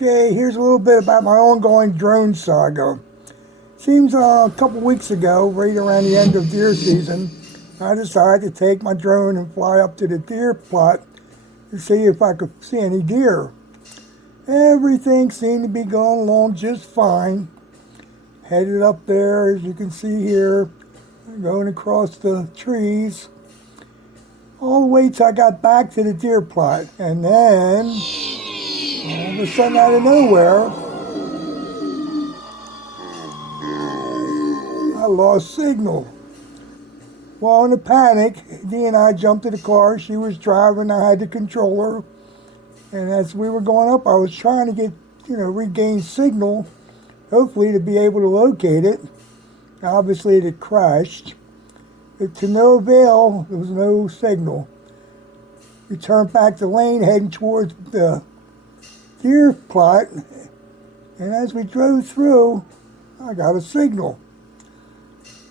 Okay, here's a little bit about my ongoing drone saga. Seems a couple weeks ago, right around the end of deer season, I decided to take my drone and fly up to the deer plot to see if I could see any deer. Everything seemed to be going along just fine. Headed up there, as you can see here, going across the trees, all the way till I got back to the deer plot. And then, all of a sudden out of nowhere, I lost signal. Well, in a panic, Dee and I jumped in the car. She was driving, I had the controller. And as we were going up, I was trying to get, regain signal, hopefully to be able to locate it. Obviously, it had crashed. But to no avail, there was no signal. We turned back the lane, heading towards the deer plot. And as we drove through, I got a signal.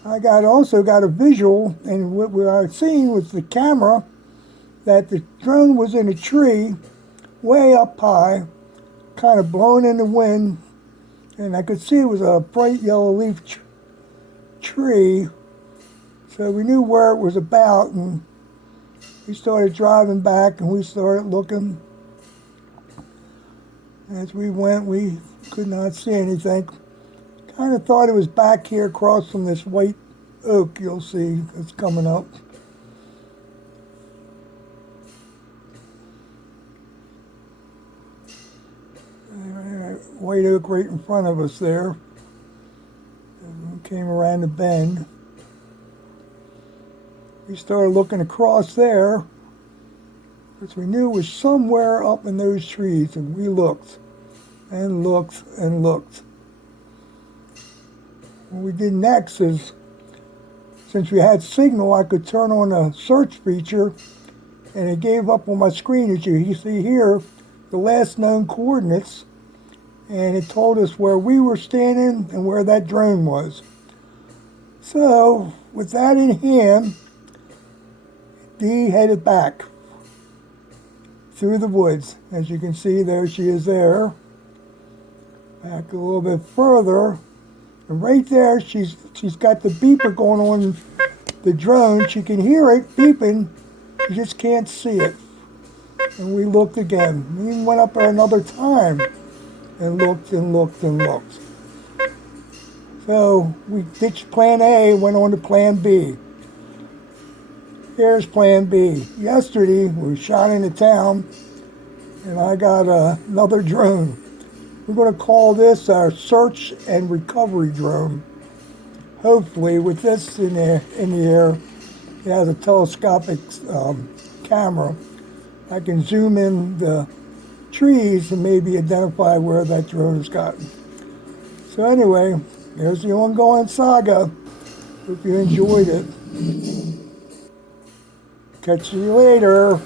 I also got a visual, and what I seen was the camera, that the drone was in a tree, way up high, kind of blown in the wind, and I could see it was a bright yellow leaf tree, so we knew where it was about, and we started driving back, and we started looking. As we went, we could not see anything. Kind of thought it was back here across from this white oak you'll see that's coming up. White oak right in front of us there. And we came around the bend. We started looking across there, because we knew it was somewhere up in those trees, and we looked and looked and looked. What we did next is, since we had signal, I could turn on a search feature, and it gave up on my screen, as you see here, the last known coordinates, and it told us where we were standing and where that drone was. So, with that in hand, Dee headed back through the woods. As you can see, there she is there. Back a little bit further, and right there, she's got the beeper going on the drone. She can hear it beeping, she just can't see it. And we looked again. We went up there another time and looked and looked and looked. So we ditched plan A, went on to plan B. Here's plan B. Yesterday, we shot into town, and I got another drone. We're going to call this our search and recovery drone. Hopefully, with this in the air, it has a telescopic camera. I can zoom in the trees and maybe identify where that drone has gotten. So anyway, there's the ongoing saga. Hope you enjoyed it. Catch you later.